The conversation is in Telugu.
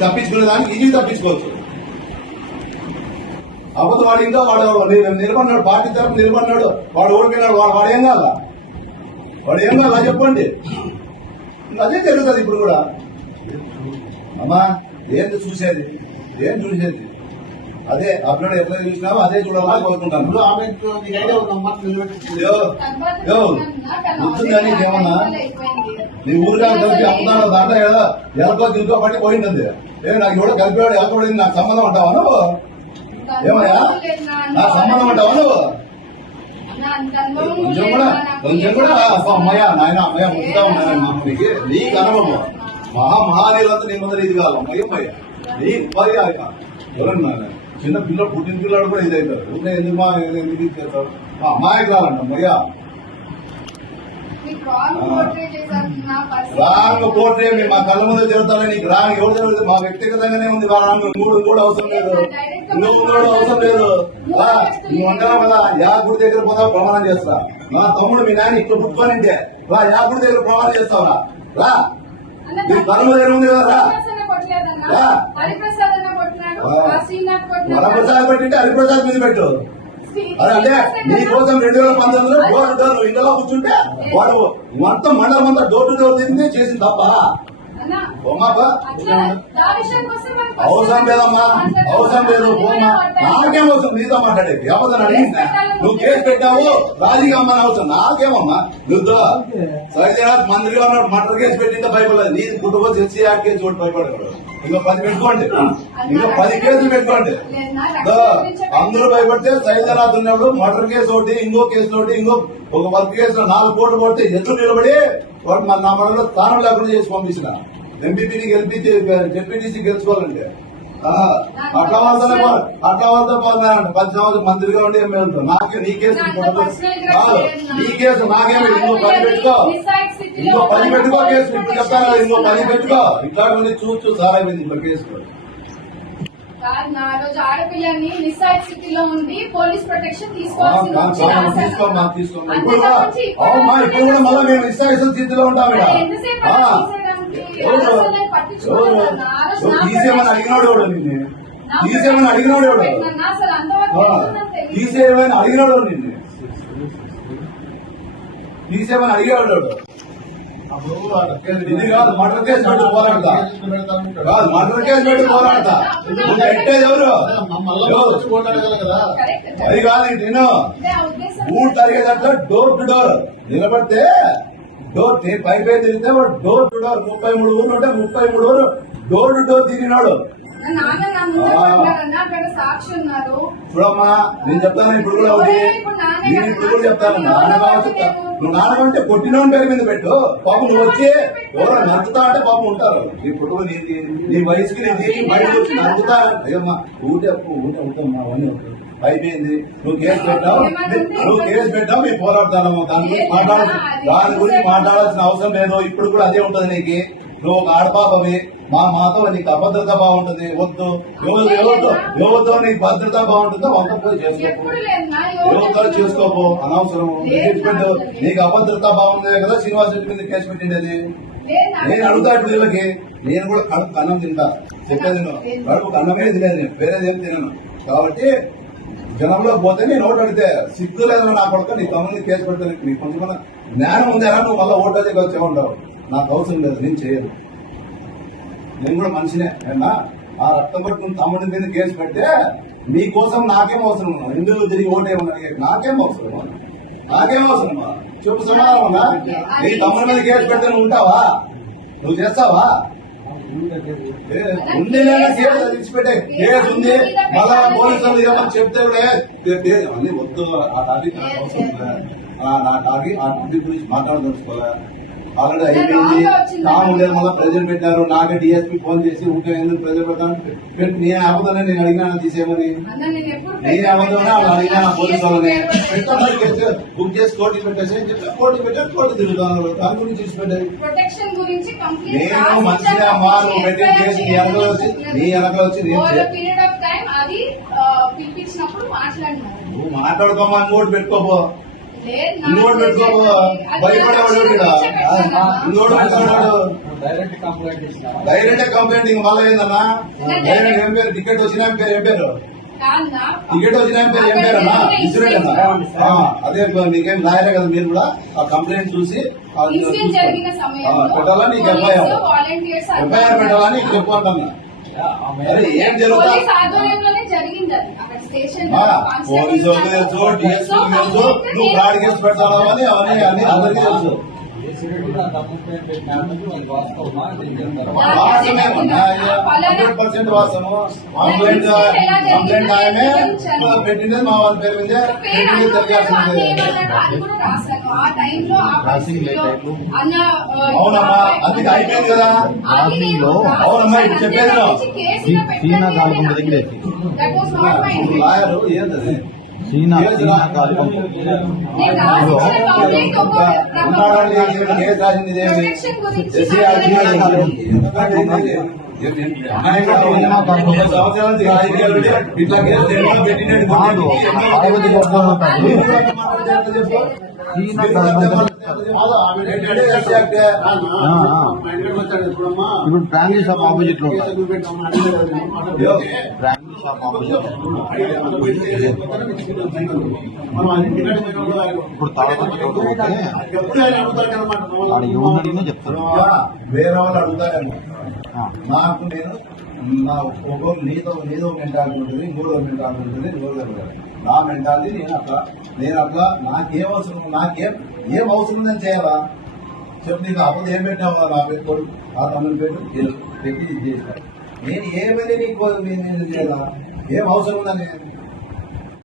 తప్పించుకునే దానికి ఇది తప్పించుకోవచ్చు. అబద్ధం వాడు ఇంకా వాడు నిలబడినాడు, పార్టీ తరఫు నిలబడినాడు, వాడు ఓడిపోయినాడు. వాడు ఏం కాదా, వాడు ఏం కాదా చెప్పండి. అదే జరుగుతుంది ఇప్పుడు కూడా. అమ్మా ఏంటి చూసేది, ఏం చూసేది అదే అప్పుడు ఎట్లా చూసినావో అదే చూడాలని కోరుకుంటాను. గుర్తుందని ఏమన్నా నీ ఊరిగా కలిపి అమ్ముతాను దాంట్లో ఏదో ఎలకో దిల్కో పట్టి పోయింది. నాకు ఎవడో కలిపేవాడు ఎలకబడింది, నాకు సంబంధం అంటావా నువ్వు? ఏమయ్యా నాకు సంబంధం అంటావా నువ్వు? కొంచెం కూడా అమ్మయ్య నాయన అమ్మయ్య ముట్టుతా ఉన్నాను మా అమ్మకి. నీకు అనుభవం మహానీయులంతా నీ ముందర ఇది కాదు అమ్మయ్య నీ ఉపాధి ఎవరన్నా చిన్న పిల్లలు పుట్టిన పిల్లలు కూడా ఇదవుతారు. ఊరికే ఎందుకు ఇచ్చేస్తారు అమ్మాయికి రాలంట అమ్మయ్య. రాంగ్ పోట్రే మా కళ్ళ ముందు జరుగుతారని నీకు రాంగ్ ఎవరు జరుగుతుంది? మా వ్యక్తిగతంగానే ఉంది రాంగ్. నువ్వు కూడా అవసరం లేదు, నువ్వు కూడా అవసరం లేదు. నువ్వు అంటావు కదా యా గుడి దగ్గర పోతావు ప్రమాణం చేస్తా. నా తమ్ముడు మీ నాయన ఇక్కడ పుట్టుకోనంటే రా యా గుడి దగ్గర ప్రమాణం చేస్తావురా. రా నీ కళ్ళ ముందు ఉంది కదా వరప్రసాద్ పెట్టింటే హరిప్రసాద్ మీద పెట్టు. అదే అంటే నీ కోసం 2019లో డోర్ టు డోర్ ఇంట్లో కూర్చుంటే వాడు మొత్తం మండలం అంతా డోర్ టు డోర్ తింటే చేసింది తప్ప. అవసరం లేదమ్మా, అవసరం లేదు. పోమ్మా నాకేం అవసరం నీతో మాట్లాడేది. ఎవరిని అడిగిందా నువ్వు కేసు పెట్టావు రాజీగా అమ్మని అవసరం నాకేమమ్మా. నువ్వు సైజనాథ్ మంత్రిగా ఉన్నాడు మర్డర్ కేసు పెట్టిందో భయపడలేదు. నీ కుటుంబ ఎస్సీ యాక్ట్ కేసు కూడా భయపడేవాడు. ఇంకో 10 పెట్టుకోండి, ఇంకో 10 కేసులు పెట్టుకోండి. అందరూ భయపడితే సైజనాథ్ ఉన్నప్పుడు మర్డర్ కేసు ఒకటి, ఇంకో కేసు ఒకటి, ఇంకో ఒక వర్క్ కేసులో 4 కోట్లు కొడితే ఎదురు నిలబడి వాడు నా మనలో స్థానం లేకుండా చేసి పంపించిన. ఎంపీపీని గెలిపించి జెడ్పీటీసీ గెలుచుకోవాలంటే అట్లా వాళ్ళతో పోతున్నారంట. 10 సంవత్సరాలు మంత్రిగా ఉండి ఎమ్మెల్యేతో. నాకే నీ కేసు కాదు, నీ కేసు నాకేమి. ఇంకో 10 పెట్టుకో, ఇంకో 10 పెట్టుకో కేసు. ఇప్పుడు చెప్తాను ఇంకో 10 పెట్టుకో. ఇట్లా చూస్తూ సార్ అయిపోయింది ఇప్పుడు కేసు. ఆడపిల్లని నిస్సాయ స్థితిలో ఉండి పోలీస్ ప్రొటెక్షన్ తీసుకోమా. ఇప్పుడు కూడా మళ్ళీ మేము నిస్సాయ స్థితిలో ఉంటాం. తీసేమని అడిగినాడు ఎవడు నిన్ను? తీసేమని అడిగినాడు ఎవడు? తీసేమని అడిగినాడు నిన్ను? తీసేమని అడిగేవాడు ఎవడు? ఇది కాదు మర్డర్ కేసు పెట్టి పోరాడతా, కాదు మర్డర్ కేసు పెట్టి పోరాడతా. నువ్వు పెట్టేది ఎవరు? అది కాదు నేను ఊరు తరిగేదంటే డోర్ టు డోర్ నిలబడితే డోర్ పైపై తిరిగితే వాడు డోర్ టు డోర్ 33 ఊర్లు ఉంటే 33 ఊరు డోర్ టు డోర్ తిరిగినాడు. చూడమ్మా నేను చెప్తాను ఇప్పుడు కూడా ఒకటి, నేను ఇప్పుడు కూడా చెప్తాను. నువ్వు నాన్నకంటే కొట్టినోని పేరు మీద పెట్టు. పాపం నువ్వు వచ్చి ఎవరో నచ్చుతా అంటే పాపం ఉంటారు. ఇప్పుడు నీ వయసుకి నేను బయట వచ్చి నచ్చుతా అయ్యమ్మా ఊటే ఉంటామ్మా అవన్నీ అయిపోయింది. నువ్వు కేసు పెట్టావు, మేము పోరాడతానమ్మా. దాని గురించి మాట్లాడాల్సిన అవసరం లేదు. ఇప్పుడు కూడా అదే ఉంటది నీకు. నువ్వు ఒక ఆడపాపవి, మాతో నీకు అభద్రత బాగుంటుంది. వద్దు ఎవరితో నీకు భద్రత బాగుంటుందో వంట పోయి చేసుకోపో, ఎవరితో చేసుకోపో. అనవసరం నీకు అభద్రత బాగుంది కదా శ్రీనివాస్ రెడ్డి మీద కేసు పెట్టిండేది. నేను అడుగుతాడు వీళ్ళకి, నేను కూడా కడుపు అన్నం తింటా. చెప్పేది కడుపుకు అన్నమే తినేది, నేను వేరేదేం తినను. కాబట్టి జనంలో పోతే నేను ఓటు అడిగితే సిగ్గు లేదని నా కొడుకు నీ తమ్ముడిని కేసు పెడితే నీకు కొంచెం జ్ఞానం ఉందేనా? నువ్వు మళ్ళీ ఓటు అడిగి వచ్చే ఉంటావు. నాకు అవసరం లేదు, నేను చేయను. నేను కూడా మనిషినే. అయినా ఆ రక్తం పట్టుకుని తమ్ముడి మీద కేసు పెడితే నీకోసం నాకేం అవసరం? హిందువులు తిరిగి ఓటేమన్నా నాకేం అవసరం? చెప్పు సమాధానం ఉన్నా? నీ తమ్ముడి మీద కేసు పెడితే నువ్వు ఉంటావా? నువ్వు చేస్తావా? ఉంది కేసు తెచ్చిపెట్టే కేసు ఉంది. మళ్ళా పోలీసులు ఏమన్నా చెప్తే కూడా అన్ని వద్దు. ఆ టాపిక్ నాకు అవసరం నా టాపిక్ ఆ టాపిక్ గురించి మాట్లాడదలుచుకోలే. ఆల్రెడీ అయిపోయింది. కాము లేదు, మళ్ళీ ప్రజలు పెట్టారు. నాకే డిఎస్పీ ఫోన్ చేసి ఊకే ఎందుకు ప్రజలు పెట్టాను. నేను అబద్ధాన్ని నేను అడిగినా తీసేయమని, నేను అబద్ధమని వాళ్ళు అడిగినా పోలీసు వాళ్ళని బుక్ చేసి కోర్టు పెట్టేసి కోర్టు పెట్టారు. కోర్టు తిరుగుతాను. దాని గురించి తీసిపెట్టారు. నేను మంచిగా అమ్మా నువ్వు పెట్టిన కేసు నీ వెనకలో వచ్చి నువ్వు మాట్లాడుకోమా ఇంకోటి పెట్టుకోపో. లేదు నా ఇంకోటి పెట్టుకోకు. అది భయపడేవాడు నా ఎవడు ఈడ? లక్ష్యం పెట్టానమ్మా. ఇంకోటి పెట్టుకున్నాడు. డైరెక్ట్ కంప్లైంట్ ఇచ్చిన డైరెక్ట్ కంప్లైంట్ ఇంక మళ్ళీ ఏందన్నా? డైరెక్ట్ ఏం పేరు? టికెట్ వచ్చిన ఆయన పేరు ఏం పేరు? కాదన్నా. టికెట్ వచ్చిన ఆయన పేరు ఏం పేరు అన్నా? ఇన్సిడెంట్ అన్నా? అదే మీకేం లాయరే కదా మీరు కూడా ఆ కంప్లైంట్ చూసి ఆ ఇన్సిడెంట్ జరిగిన సమయంలో పెట్టాలని నీకు ఎఫ్ఐఆర్ వాలంటీర్స్ ఎఫ్ఐఆర్ పెట్టాలని నీకు చెప్పు అంటున్నా. అరే ఏం జరుగుతా పోలీస్ ఆధ్వర్యంలోనే జరిగింది అది అక్కడ స్టేషన్ పోలీసు వాళ్ళకి తెలుసు, డిఎస్పీ తెలుసు, నువ్వు ఫ్రాడ్ కేసు పెడతావు అని అవన్నీ అన్ని అందరికీ తెలుసు. వాస్తవమేమన్నా 100% వాస్తవము. కంప్లైంట్ ఆయనే పెట్టింది మా వాళ్ళ పేరు మీద పెట్టింది తెలియాల్సిందే. అవునమ్మా అందుకే అయిపోయింది కదా. అవునమ్మా ఇప్పుడు చెప్పేది లాయరు ఏంటది ఉన్నాడండి కేసు రాసింది ఇదేమి ఎస్సీ సంవత్సరాల నుంచి రాజకీయాలు ఇట్లా కేసు ఎన్నో పెట్టినట్టు ఇప్పుడు ఫ్యామిలీ షాప్ ఆపోజిట్ లో ఫ్యామిలీ షాప్ ఆపోజిట్ ఇప్పుడు తాళపత్రి ఎవరిని అడిగినా చెప్తారు. వేరే వాళ్ళు అడుగుతారేమో నాకు నేను నా ఒక్కొక్క నీదో మెంటాలిటీ ఉంటుంది, ఇంకోదో మెంటాలిటీ ఉంటుంది, ఇంకోదో నా మెంటాలిటీ నేను అట్లా నాకేం ఏం అవసరం ఉందని చేయాలా చెప్పు. నీకు అప్పుడు ఏం పెట్టావు? నా పెట్టుకోడు ఆ తమ్ముని పెట్టి ఇది చేస్తా. నేను ఏమైనా నీకు నేను చేయాలా? ఏం అవసరం ఉందని